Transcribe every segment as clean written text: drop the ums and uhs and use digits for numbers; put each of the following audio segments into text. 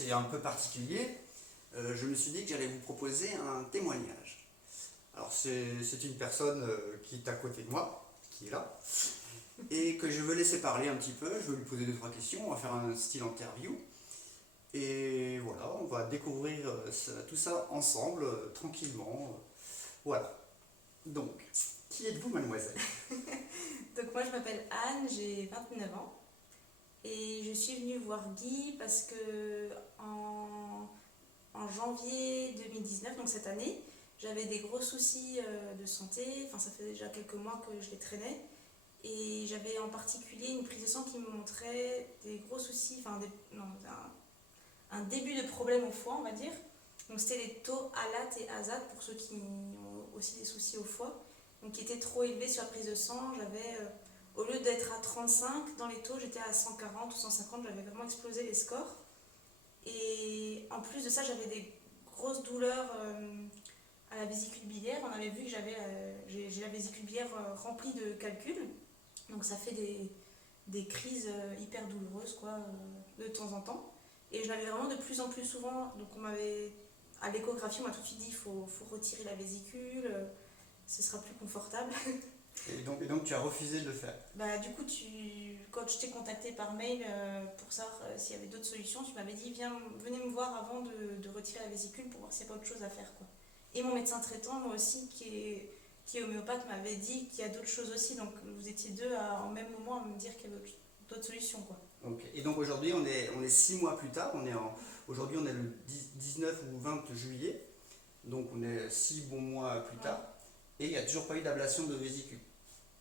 c'est un peu particulier. Je me suis dit que j'allais vous proposer un témoignage. Alors c'est une personne qui est à côté de moi, qui est là, et que je veux laisser parler un petit peu. Je vais lui poser 2-3 questions, on va faire un style interview. Et voilà, on va découvrir tout ça ensemble, tranquillement. Voilà. Donc, qui êtes-vous, mademoiselle? Donc moi je m'appelle Anne, j'ai 29 ans et je suis venue voir Guy parce que en janvier 2019, donc cette année, j'avais des gros soucis de santé, enfin ça fait déjà quelques mois que je les traînais et j'avais en particulier une prise de sang qui me montrait des gros soucis, un début de problème au foie on va dire. Donc c'était les taux ALAT et ASAT pour ceux qui ont aussi des soucis au foie, donc qui étaient trop élevés sur la prise de sang. J'avais, au lieu d'être à 35 dans les taux, j'étais à 140 ou 150, j'avais vraiment explosé les scores. Et en plus de ça, j'avais des grosses douleurs à la vésicule biliaire. On avait vu que j'ai la vésicule biliaire remplie de calculs, donc ça fait des crises hyper douloureuses quoi, de temps en temps. Et je l'avais vraiment de plus en plus souvent, donc à l'échographie, on m'a tout de suite dit il faut retirer la vésicule, ce sera plus confortable. Et donc tu as refusé de le faire. Bah, du coup, quand je t'ai contacté par mail pour savoir s'il y avait d'autres solutions, tu m'avais dit venez me voir avant de retirer la vésicule pour voir s'il n'y a pas autre chose à faire, quoi. Et mon médecin traitant, moi aussi, qui est homéopathe, m'avait dit qu'il y a d'autres choses aussi. Donc vous étiez deux en même moment à me dire qu'il y avait d'autres solutions, quoi. Ok. Et donc aujourd'hui, on est 6 mois plus tard. Aujourd'hui, on est le 19 ou 20 juillet. Donc on est 6 bons mois plus tard. Et il n'y a toujours pas eu d'ablation de vésicule.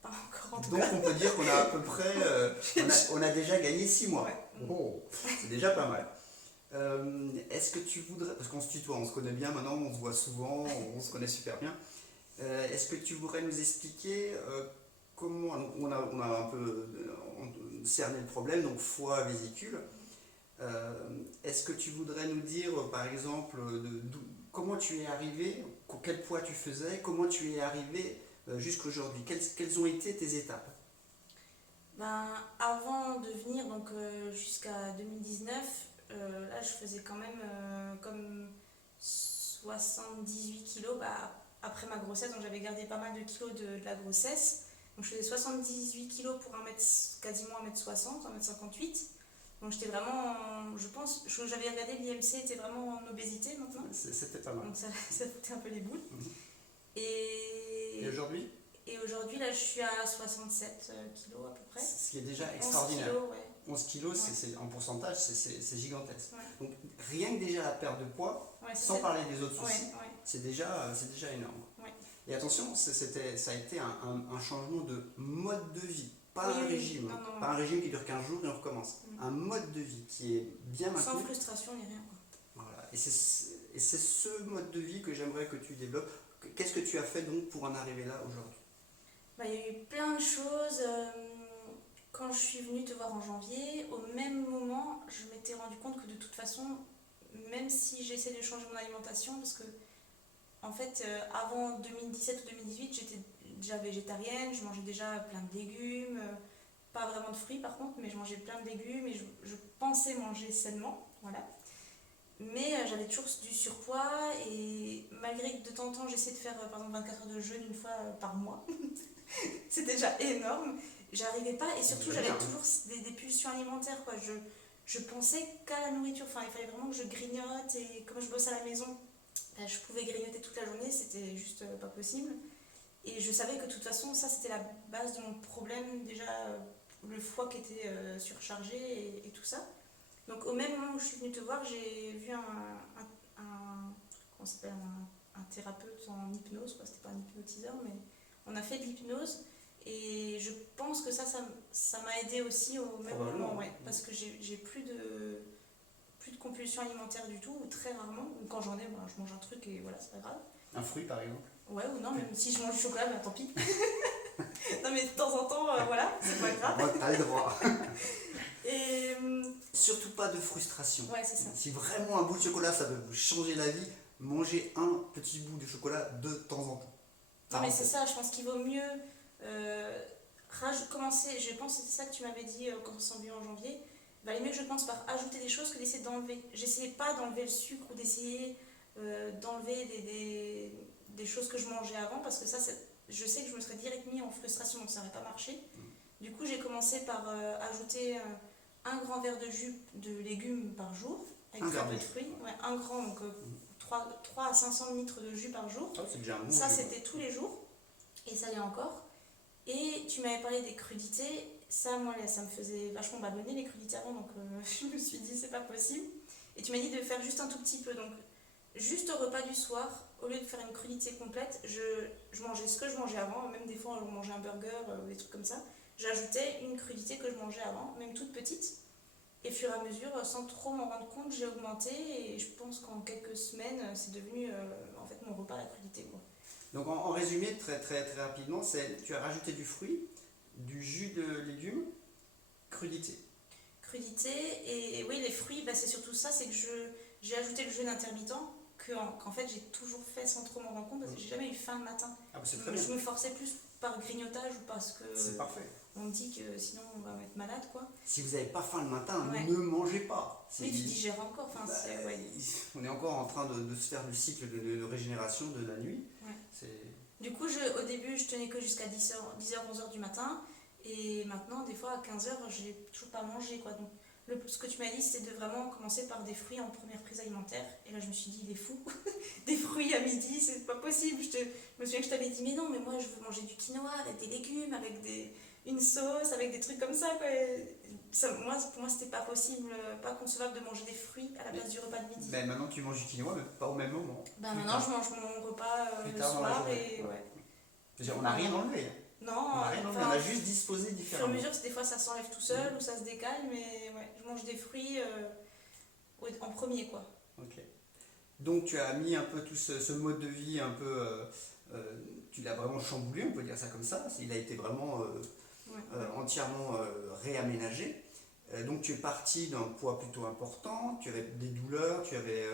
Pas encore en tout Donc cas. on peut dire qu'on a à peu près, on a déjà gagné 6 mois. Ouais. Oh, c'est déjà pas mal. Est-ce que tu voudrais, parce qu'on se tutoie, on se connaît bien maintenant, on se voit souvent, on se connaît super bien. Est-ce que tu voudrais nous expliquer comment, on a un peu cerné le problème, donc foie, vésicule. Est-ce que tu voudrais nous dire, par exemple, comment tu es arrivé, quel poids tu faisais, comment tu es arrivé jusqu'aujourd'hui, quelles ont été tes étapes? Ben, avant de venir, donc jusqu'à 2019, là je faisais quand même comme 78 kilos après ma grossesse, donc j'avais gardé pas mal de kilos de la grossesse. Donc je faisais 78 kilos pour quasiment 1m60, 1m58. Donc j'étais vraiment, je pense, j'avais regardé l'IMC, était vraiment en obésité maintenant. C'était pas mal. Donc ça foutait un peu les boules. Mhm. Et, Et aujourd'hui? et aujourd'hui, là, je suis à 67 kilos à peu près. Ce qui est déjà 11 extraordinaire. kilos, ouais. 11 kilos, Ouais. en pourcentage, c'est gigantesque. Ouais. Donc rien que déjà la perte de poids, Ouais, sans parler des autres soucis, ouais. c'est déjà énorme. Ouais. Et attention, ça a été un changement de mode de vie, pas Oui, un oui, régime, non. pas un régime qui dure 15 jours et on recommence. Un mode de vie qui est bien maintenu. Sans frustration ni rien, quoi. Voilà. Et c'est ce mode de vie que j'aimerais que tu développes. Qu'est-ce que tu as fait donc pour en arriver là aujourd'hui? Bah, il y a eu plein de choses. Quand je suis venue te voir en janvier, au même moment, je m'étais rendu compte que de toute façon, même si j'essaie de changer mon alimentation, parce que en fait, avant 2017 ou 2018, j'étais déjà végétarienne, je mangeais déjà plein de légumes, pas vraiment de fruits par contre, mais je mangeais plein de légumes et je pensais manger sainement, voilà. Mais j'avais toujours du surpoids et malgré que de temps en temps j'essayais de faire par exemple 24 heures de jeûne une fois par mois, c'est déjà énorme, j'arrivais pas et surtout j'avais toujours des pulsions alimentaires, quoi. Je pensais qu'à la nourriture, enfin il fallait vraiment que je grignote et comme je bosse à la maison, je pouvais grignoter toute la journée, c'était juste pas possible. Et je savais que de toute façon, ça c'était la base de mon problème, déjà le foie qui était surchargé et tout ça. Donc au même moment où je suis venue te voir, j'ai vu comment s'appelle, un thérapeute en hypnose, quoi. C'était pas un hypnotiseur, mais on a fait de l'hypnose. Et je pense que ça m'a aidé aussi au même moment, ouais, parce que j'ai plus de compulsions alimentaires du tout, ou très rarement. Ou quand j'en ai, bah, je mange un truc et voilà, c'est pas grave. Un fruit par exemple? Ouais, ou non, même si je mange du chocolat, bah tant pis. Non, mais de temps en temps, voilà, c'est pas grave. Moi, t'as le droit. Et. Surtout pas de frustration. Ouais, c'est ça. Si vraiment un bout de chocolat ça peut vous changer la vie, mangez un petit bout de chocolat de temps en temps. Non, mais c'est ça, je pense qu'il vaut mieux commencer. Je pense que c'était ça que tu m'avais dit quand on s'est vu en janvier. valait mieux que je commence par ajouter des choses que d'essayer d'enlever. J'essayais pas d'enlever le sucre ou d'essayer d'enlever des choses que je mangeais avant parce que ça, je sais que je me serais direct mis en frustration donc ça n'aurait pas marché. Du coup, j'ai commencé par ajouter un grand verre de jus de légumes par jour avec très peu de fruits. Ouais, un grand, donc 3 à 500 litres de jus par jour. Oh, c'est déjà un bon ça, jus, c'était tous les jours et ça l'est encore. Et tu m'avais parlé des crudités. Ça, moi, ça me faisait vachement ballonner les crudités avant, donc je me suis dit, c'est pas possible. Et tu m'as dit de faire juste un tout petit peu. Donc, juste au repas du soir, au lieu de faire une crudité complète, je mangeais ce que je mangeais avant. Même des fois, on mangeait un burger, des trucs comme ça. J'ajoutais une crudité que je mangeais avant, même toute petite. Et au fur et à mesure, sans trop m'en rendre compte, j'ai augmenté. Et je pense qu'en quelques semaines, c'est devenu en fait mon repas, la crudité, quoi. Donc en résumé, très, très, très rapidement, tu as rajouté du fruit, du jus de légumes, crudité. Crudité, et oui, les fruits, bah, c'est surtout ça, c'est que j'ai ajouté le jeûne intermittent, qu'en fait j'ai toujours fait sans trop m'en rendre compte, parce que j'ai jamais eu faim le matin. Ah bah c'est très bien. Je me forçais plus par grignotage ou parce que C'est parfait. on me dit que sinon on va être malade, quoi. Si vous n'avez pas faim le matin, Ouais. ne mangez pas. Oui, tu digères encore, enfin, Bah, ouais. on est encore en train de se faire le cycle de régénération de la nuit. Ouais. Du coup, au début, je tenais que jusqu'à 10h, 11h du matin. Et maintenant, des fois, à 15h, j'ai toujours pas mangé, quoi. Donc, ce que tu m'as dit, c'était de vraiment commencer par des fruits en première prise alimentaire. Et là, je me suis dit, il est fou. Des fruits à midi, c'est pas possible. Je me souviens que je t'avais dit, mais non, mais moi, je veux manger du quinoa avec des légumes, avec une sauce, avec des trucs comme ça, quoi. Pour moi, c'était pas possible, pas concevable de manger des fruits à la place du repas de midi. Mais maintenant, tu manges du quinoa, mais pas au même moment. Ben maintenant, je mange mon repas plus le tard dans la soir journée. et ouais. On n'a rien enlevé. Non, On a juste disposé au fur et à différemment. mesure, des fois ça s'enlève tout seul ou ça se décale, mais ouais, je mange des fruits en premier, quoi. Ok. Donc tu as mis un peu tout ce mode de vie un peu, tu l'as vraiment chamboulé, on peut dire ça comme ça. Il a été vraiment entièrement réaménagé. Donc tu es parti d'un poids plutôt important, tu avais des douleurs, tu avais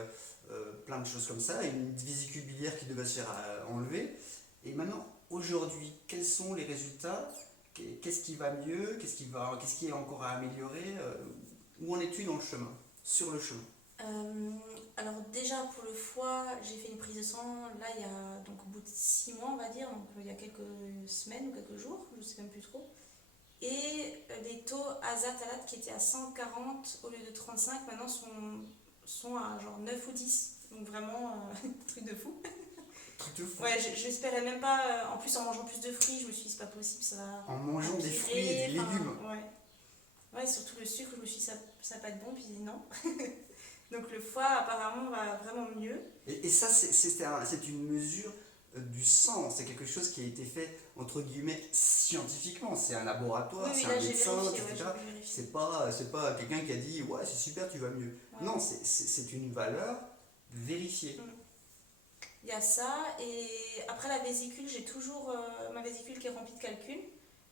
plein de choses comme ça, une vésicule biliaire qui devait se faire enlever. Et maintenant, aujourd'hui, quels sont les résultats? Qu'est-ce qui va mieux? Qu'est-ce qui est encore à améliorer? Où en es-tu dans le chemin? Sur le chemin? Alors déjà pour le foie, j'ai fait une prise de sang là il y a donc au bout de 6 mois on va dire, donc il y a quelques semaines ou quelques jours, je sais même plus trop. Et les taux azathalate qui étaient à 140 au lieu de 35 maintenant sont à genre 9 ou 10. Donc vraiment truc de fou. Truc de fou. Ouais, j'espérais même pas. En plus, en mangeant plus de fruits, je me suis dit, c'est pas possible, ça va. En mangeant des fruits et des légumes. Ouais, surtout le sucre, je me suis dit, ça va pas être bon, puis non. Donc le foie, apparemment, va vraiment mieux. Et ça, c'est une mesure du sang. C'est quelque chose qui a été fait, entre guillemets, scientifiquement. C'est un laboratoire, oui, c'est là, un médecin, etc. Ouais, c'est pas quelqu'un qui a dit, ouais, c'est super, tu vas mieux. Ouais. Non, c'est une valeur vérifiée. Il y a ça, et après la vésicule, j'ai toujours ma vésicule qui est remplie de calculs,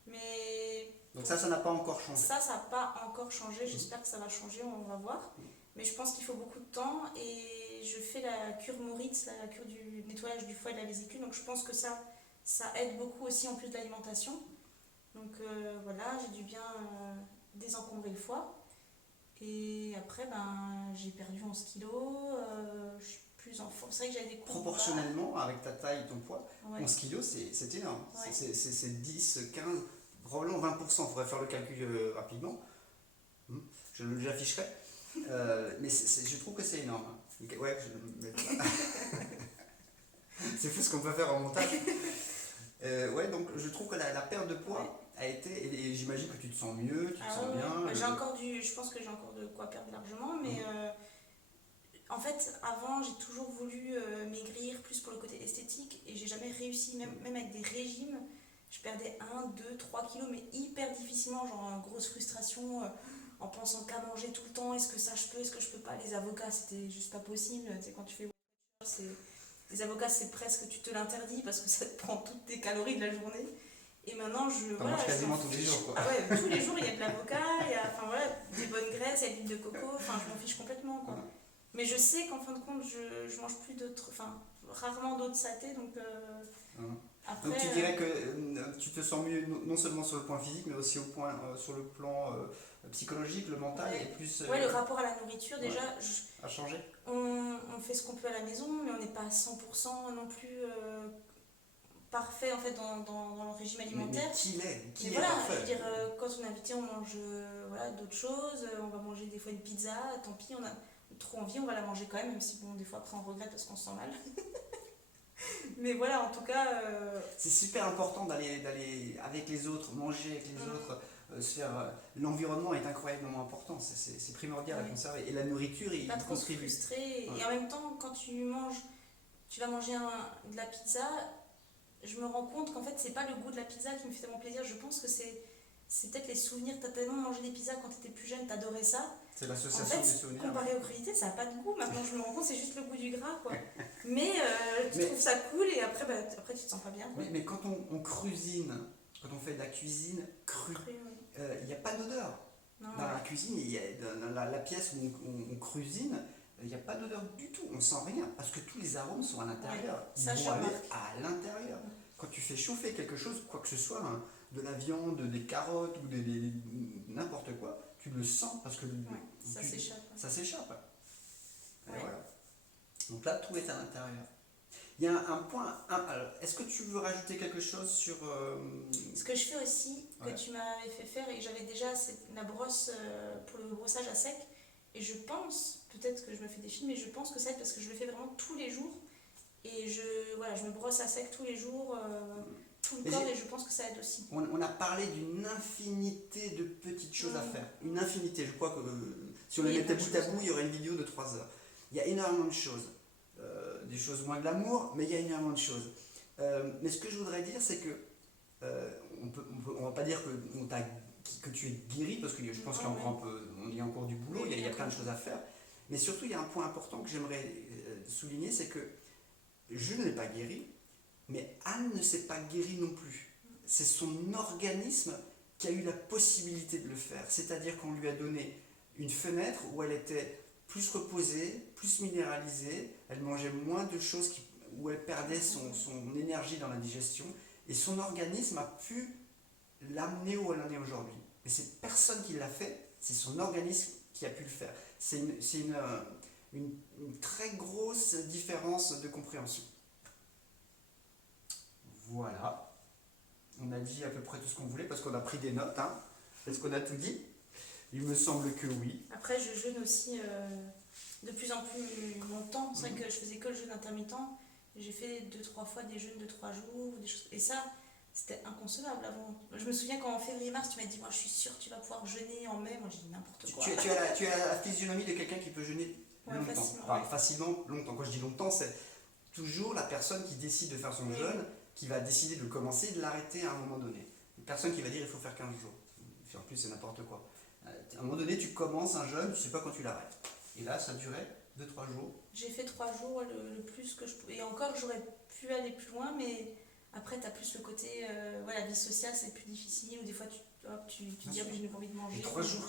mais... Donc ça n'a pas encore changé. Ça n'a pas encore changé, j'espère que ça va changer, on va voir. Mais je pense qu'il faut beaucoup de temps, et je fais la cure Moritz, la cure du nettoyage du foie et de la vésicule, donc je pense que ça aide beaucoup aussi en plus de l'alimentation. Donc voilà, j'ai dû bien désencombrer le foie. Et après, j'ai perdu 11 kilos, je suis plus en forme. C'est vrai que j'avais des cours. Proportionnellement, avec ta taille et ton poids, ouais. 11 kilos, c'est énorme. Ouais. C'est 10, 15, probablement 20%. Il faudrait faire le calcul rapidement. Je l'afficherai. Mais je trouve que c'est énorme. Ouais, c'est fou ce qu'on peut faire en montage. Ouais, donc je trouve que la perte de poids a été, et j'imagine que tu te sens mieux, tu te sens bien. Je pense que j'ai encore de quoi perdre largement, mais en fait, avant, j'ai toujours voulu maigrir plus pour le côté esthétique, et j'ai jamais réussi, même avec des régimes. Je perdais 1, 2, 3 kilos, mais hyper difficilement, genre grosse frustration, en pensant qu'à manger tout le temps, est-ce que je peux pas. Les avocats, c'était juste pas possible. Tu sais, quand tu fais les avocats, c'est presque, tu te l'interdis parce que ça te prend toutes tes calories de la journée. Et maintenant, je mange quasiment tous les jours, quoi. Ah ouais, tous les jours, il y a de l'avocat, il y a des bonnes graisses, il y a de l'huile de coco, enfin, je m'en fiche complètement, quoi. Mais je sais qu'en fin de compte, je mange plus d'autres, rarement d'autres satés, donc Après, Donc tu dirais que tu te sens mieux non seulement sur le point physique, mais aussi sur le plan psychologique, le mental, et ouais. plus Ouais, le rapport à la nourriture, ouais, déjà, à changer. on fait ce qu'on peut à la maison, mais on n'est pas à 100% non plus parfait en fait dans le régime Mais alimentaire. qui l'est? Mais Qui est voilà, je veux parfait? dire, quand on est invité, on mange voilà, d'autres choses, on va manger des fois une pizza, tant pis, on a trop envie, on va la manger quand même si bon, des fois après on regrette parce qu'on se sent mal. Mais voilà, en tout cas, C'est super important d'aller avec les autres, manger avec les autres, se faire. L'environnement est incroyablement important, c'est primordial à ouais, conserver. Et la nourriture, pas il trop se contribue. frustrer. Ouais. Et en même temps, quand tu manges, tu vas manger de la pizza, je me rends compte qu'en fait, c'est pas le goût de la pizza qui me fait tellement plaisir. Je pense que c'est peut-être les souvenirs. T'as tellement mangé des pizzas quand t'étais plus jeune, t'adorais ça. C'est En l'association fait, des souvenirs. comparé aux crudités, ça n'a pas de goût. Maintenant, je me rends compte, c'est juste le goût du gras, quoi. Mais tu Mais, trouves ça cool et après, après tu te sens pas bien, quoi. mais quand on cuisine, quand on fait de la cuisine crue, Cru, oui. il n'y a pas d'odeur. Non, Dans la ouais. cuisine, dans la pièce où on cuisine, il n'y a pas d'odeur du tout, on sent rien, parce que tous les arômes sont à l'intérieur, Ouais, ils ça, je vont aller remarque. à l'intérieur. Quand tu fais chauffer quelque chose, quoi que ce soit, hein, de la viande, des carottes ou n'importe quoi, tu le sens parce que Ouais, ça tu- s'échappe. ça s'échappe. Et Ouais. voilà. Donc là, tout est à l'intérieur. Il y a un point. Alors, est-ce que tu veux rajouter quelque chose sur. Ce que je fais aussi, que Ouais. tu m'avais fait faire et que j'avais déjà, c'est la brosse pour le brossage à sec. Et je pense, peut-être que je me fais des films, mais je pense que ça aide parce que je le fais vraiment tous les jours. Et voilà, je me brosse à sec tous les jours, tout le Mais corps, et je pense que ça aide aussi. on a parlé d'une infinité de petites choses à faire. Une infinité. Je crois que si on les Oui, mettait plein de bout à choses, bout, il y aurait une vidéo de 3 heures. Il y a énormément de choses. Des choses moins glamour, mais il y a énormément de choses. Mais ce que je voudrais dire, c'est que on va pas dire que tu es guéri, parce que je pense qu'il y a encore il y a encore du boulot, Oui, il y a plein de choses à faire. Mais surtout, il y a un point important que j'aimerais souligner, c'est que je ne l'ai pas guéri, mais Anne ne s'est pas guérie non plus. C'est son organisme qui a eu la possibilité de le faire. C'est-à-dire qu'on lui a donné une fenêtre où elle était plus reposée, plus minéralisée, elle mangeait moins de choses où elle perdait son énergie dans la digestion, et son organisme a pu l'amener où elle en est aujourd'hui. Mais c'est personne qui l'a fait, c'est son organisme qui a pu le faire. C'est une très grosse différence de compréhension. Voilà. On a dit à peu près tout ce qu'on voulait parce qu'on a pris des notes. Hein. Est-ce qu'on a tout dit? Il me semble que oui. Après, je jeûne aussi de plus en plus longtemps. C'est vrai que je faisais que le jeûne intermittent. J'ai fait 2-3 fois des jeûnes de 3 jours, des choses. Et ça, c'était inconcevable avant. Je me souviens quand en février-mars, tu m'as dit, moi je suis sûre que tu vas pouvoir jeûner en mai. Moi j'ai dit n'importe quoi. Tu as la physionomie de quelqu'un qui peut jeûner longtemps. Facilement, Enfin, facilement, longtemps. Quand je dis longtemps, c'est toujours la personne qui décide de faire son jeûne, qui va décider de le commencer et de l'arrêter à un moment donné. Une personne qui va dire il faut faire 15 jours. En plus, c'est n'importe quoi. À un moment donné, tu commences un jeûne, tu ne sais pas quand tu l'arrêtes. Et là, ça durait 2-3 jours. J'ai fait 3 jours le plus que je pouvais. Et encore, j'aurais pu aller plus loin, mais après, tu as plus le côté. La vie sociale, c'est plus difficile. Ou des fois, tu dis, ah, mais j'ai pas envie de manger. Et 3 jours,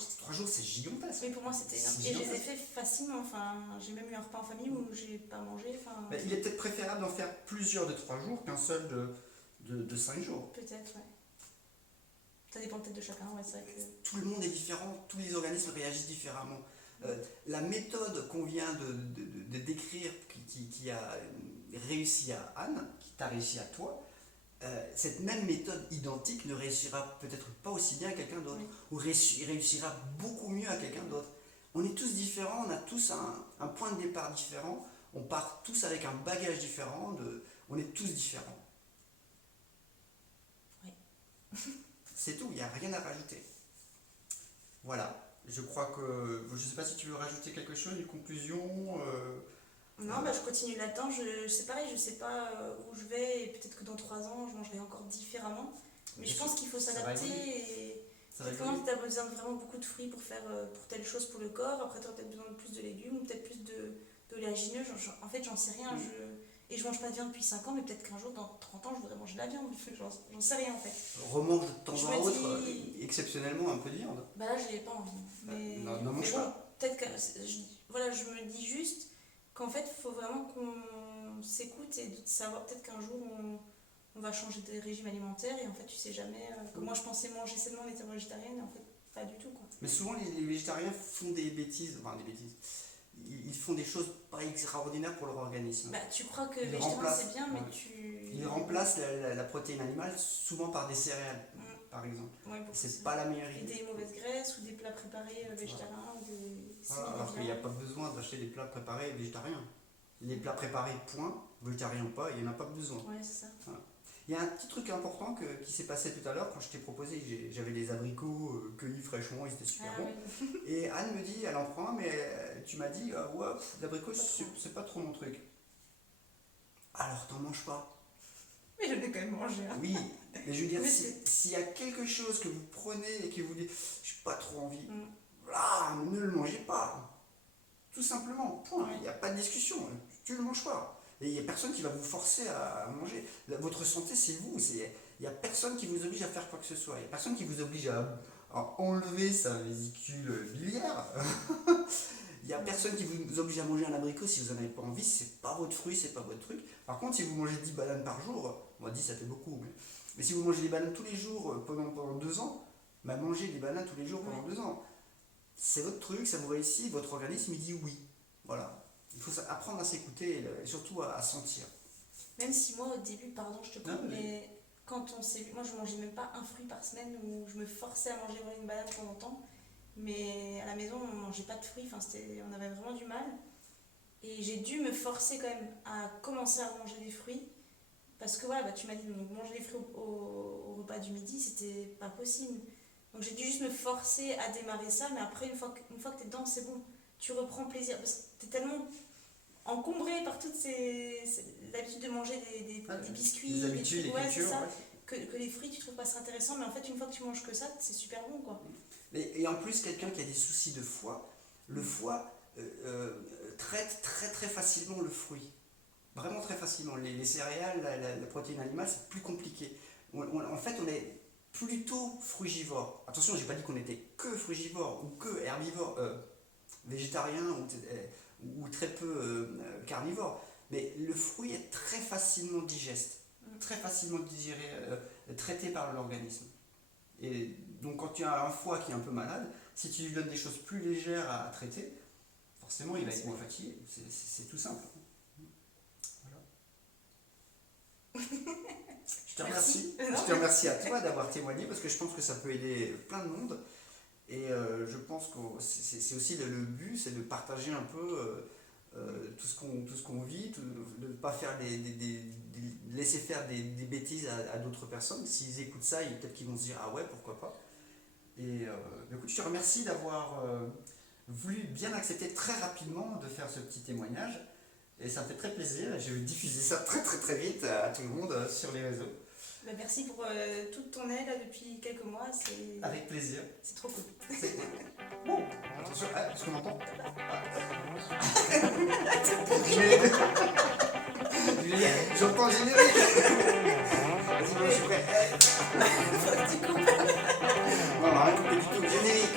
c'est gigantesque. Oui, pour moi, c'était énorme. Et je les ai fait facilement. Enfin, j'ai même eu un repas en famille où j'ai pas mangé. Enfin, il est peut-être préférable d'en faire plusieurs de 3 jours qu'un seul de 5 jours. Peut-être, ouais. Ça dépend peut-être de chacun, ouais, c'est vrai que... Tout le monde est différent, tous les organismes réagissent différemment. La méthode qu'on vient de décrire, qui a réussi à Anne, qui t'a réussi à toi, cette même méthode identique ne réussira peut-être pas aussi bien à quelqu'un d'autre, ou réussira beaucoup mieux à quelqu'un d'autre. On est tous différents, on a tous un point de départ différent, on part tous avec un bagage différent, on est tous différents. Oui. C'est tout, il n'y a rien à rajouter. Voilà, je crois que... Je ne sais pas si tu veux rajouter quelque chose, une conclusion Non, je continue là-dedans. C'est pareil, je sais pas où je vais et peut-être que dans 3 ans, je mangerai encore différemment. Mais je pense qu'il faut s'adapter et... Comment tu as besoin de vraiment beaucoup de fruits pour faire pour telle chose pour le corps. Après, tu auras peut-être besoin de plus de légumes ou peut-être plus d'oléagineux. En fait, j'en sais rien. Et je mange pas de viande depuis 5 ans, mais peut-être qu'un jour, dans 30 ans, je voudrais manger de la viande. J'en sais rien en fait. Remange de temps en autre, exceptionnellement un peu de viande. Bah là, j'ai pas envie. Mais, non, mange pas. Peut-être que je me dis juste qu'en fait, il faut vraiment qu'on s'écoute et de savoir peut-être qu'un jour on va changer de régime alimentaire et en fait tu sais jamais que moi je pensais manger sainement en étant végétarienne et en fait pas du tout quoi. Mais souvent les végétariens font des bêtises, enfin des bêtises. Ils font des choses pas extraordinaires pour leur organisme. Bah tu crois que Ils végétarien remplacent- c'est bien mais ouais. tu... Ils remplacent la protéine animale souvent par des céréales, par exemple. Ouais, beaucoup, C'est pas la meilleure et idée. des mauvaises graisses ou des plats préparés végétariens ou des... Voilà, alors qu'il n'y a pas besoin d'acheter des plats préparés végétariens. Les plats préparés, point, végétariens ou pas, il n'y en a pas besoin. Ouais, c'est ça. Voilà. Il y a un petit truc important qui s'est passé tout à l'heure quand je t'ai proposé, j'avais des abricots cueillis fraîchement, ils étaient super Ah, bons. oui. Et Anne me dit, elle en prend un, mais tu m'as dit, ouais, l'abricot, Pas trop. c'est pas trop mon truc. Alors t'en manges pas. Mais j'en ai quand même mangé. Hein. Oui, mais je veux dire, Mais s'il y a quelque chose que vous prenez et que vous dites, j'ai pas trop envie, Mm. là, ne le mangez pas. Tout simplement, point. Ouais. Il n'y a pas de discussion. Tu ne le manges pas. Et il n'y a personne qui va vous forcer à manger. Votre santé, c'est vous. Il n'y a personne qui vous oblige à faire quoi que ce soit. Il n'y a personne qui vous oblige à enlever sa vésicule biliaire. Il n'y a personne qui vous oblige à manger un abricot si vous n'en avez pas envie. C'est pas votre fruit, c'est pas votre truc. Par contre, si vous mangez 10 bananes par jour, moi 10 ça fait beaucoup, mais si vous mangez des bananes tous les jours pendant 2 ans, bah mangez des bananes tous les jours pendant 2 ans. C'est votre truc, ça vous réussit, votre organisme il dit oui. Voilà. Il faut apprendre à s'écouter et surtout à sentir. Même si moi au début, pardon je te coupe, Non, mais quand on s'est vu, moi je mangeais même pas un fruit par semaine où je me forçais à manger une banane de temps en temps. Mais à la maison on mangeait pas de fruits, enfin, on avait vraiment du mal. Et j'ai dû me forcer quand même à commencer à manger des fruits. Parce que voilà, bah, tu m'as dit donc manger des fruits au repas du midi, c'était pas possible. Donc j'ai dû juste me forcer à démarrer ça, mais après une fois que t'es dedans, c'est bon. Tu reprends plaisir. Parce que t'es tellement encombré par toute l'habitude de manger des biscuits, les habitudes, des les trucs, ouais, cultures. c'est ça, Ouais. que les fruits tu trouves pas ça intéressant, mais en fait une fois que tu manges que ça, c'est super bon quoi. Et en plus, quelqu'un qui a des soucis de foie, le foie traite très très facilement le fruit. Vraiment très facilement. Les céréales, la protéine animale, c'est plus compliqué. En fait, on est plutôt frugivore. Attention, j'ai pas dit qu'on était que frugivore ou que herbivore, végétarien ou très peu carnivore. Mais le fruit est très facilement digeste, très facilement digéré, traité par l'organisme. Et donc quand tu as un foie qui est un peu malade, si tu lui donnes des choses plus légères à traiter, forcément il va être moins fatigué. C'est tout simple. Voilà. Je te remercie. Je te remercie à toi d'avoir témoigné parce que je pense que ça peut aider plein de monde. Et je pense que c'est aussi le but, c'est de partager un peu tout ce qu'on vit, de ne pas faire laisser faire des bêtises à d'autres personnes. S'ils écoutent ça, peut-être qu'ils vont se dire ah ouais, pourquoi pas. Et écoute, je te remercie d'avoir voulu bien accepter très rapidement de faire ce petit témoignage. Et ça me fait très plaisir. Je vais diffuser ça très très très vite à tout le monde sur les réseaux. Bah, merci pour toute ton aide là, depuis quelques mois, Avec plaisir. c'est trop cool. Bon, attention, est-ce qu'on entend J'entends le générique. Vas-y, moi je suis prêt. On va rien couper du tout. Générique.